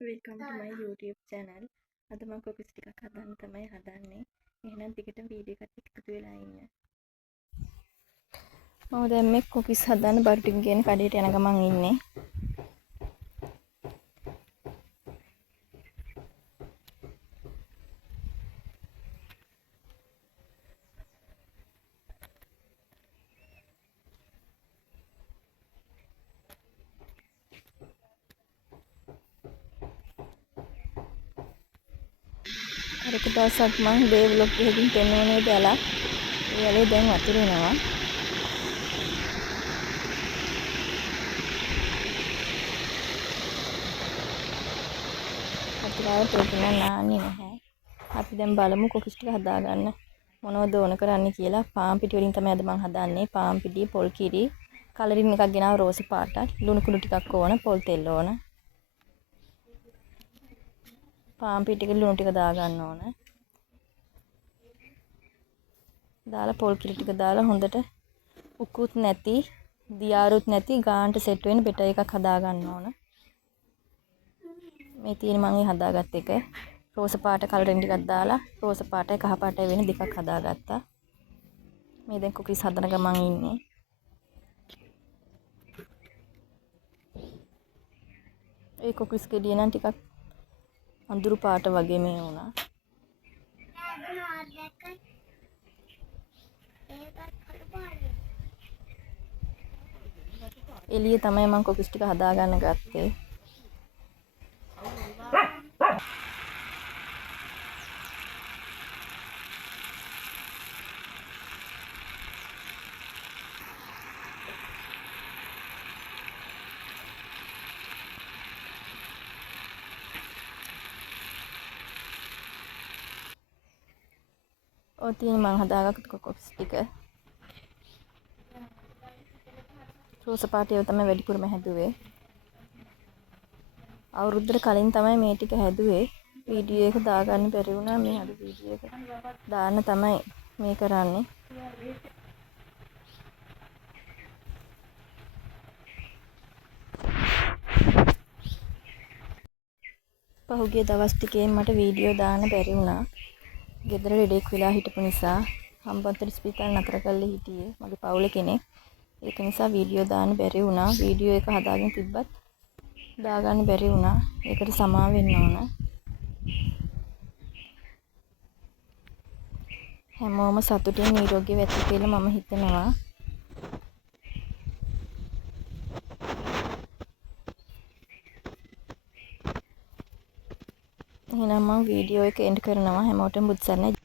Welcome to my YouTube channel. අද මම කොකිස් ටිකක් හදන්න තමයි හදන්නේ. එහෙනම් දිගටම වීඩියෝ එකට එකතු වෙලා ඉන්න. මම දැන් මේ කොකිස් හදන්න බඩු ටික ගෙන කඩේට යන ගමන් ඉන්නේ. අරක දවසක් මම ඩේ ව්ලොග් එකකින් පෙන්වන්නේ දාලා ඒ වලේ දැන් වතුර එනවා. වතුරාව තේරුණා නාන්නේ නැහැ. අපි දැන් බලමු කොකිස් ටික හදාගන්න මොනවද ඕන කරන්නේ කියලා. පාන් පිටි වලින් තමයි අද මම හදන්නේ. පාන් පිටි, පොල් කිරි, කලරින් එකක් ගෙනාව රෝස පාටයි. ලුණු කුඩු ටිකක් ඕන, පොල් තෙල් ඕන. පාන් පිටික ලුණු ටික දාගන්න ඕන. දාලා පොල් කිරි ටික දාලා හොඳට උකුත් නැති, දියාරුත් නැති ගානට සෙට් වෙන බෙටර් එකක් හදාගන්න ඕන. මේ තියෙන මම හදාගත්ත එක රෝස පාට කලරින් ටිකක් දාලා රෝස පාටයි කහ පාටයි වෙන දෙකක් හදාගත්තා. මේ දැන් කුකීස් හදන ගමන් ඉන්නේ. ඒ කුකීස් ගෙඩිය නම් ටිකක් අඳුරු පාට වගේ මේ වුණා. එළිය තමයි මම කුකීස් ටික හදාගන්න ගත්තේ. ඔය තියෙන මම හදාගත්ත කොකිස් ටික රෝස පාටේ තමයි වැඩිපුරම හැදුවේ. අවුරුද්දට කලින් තමයි මේ ටික හැදුවේ. වීඩියෝ එක දාගන්න බැරි වුණා. මේ අද වීඩියෝ එක දාන්න තමයි මේ කරන්නේ. පහුගිය දවස් ටිකේ මට වීඩියෝ දාන්න බැරි වුණා. ගෙදර ලෙඩෙක් වෙලා හිටපු නිසා හම්බන්තොට ස්පිතාලේ නතර කරලා හිටියේ මගේ පවුලේ කෙනෙක්. ඒක නිසා වීඩියෝ දාන්න බැරි වුණා. වීඩියෝ එක හදාගෙන තිබ්බත් දාගන්න බැරි වුණා. ඒකට සමාව වෙන්න ඕන. හැමෝම සතුටින් නිරෝගීව ඇති කියලා මම හිතනවා. එහෙනම් මම වීඩියෝ එක එන්ඩ් කරනවා. හැමෝටම බුදු සරණයි.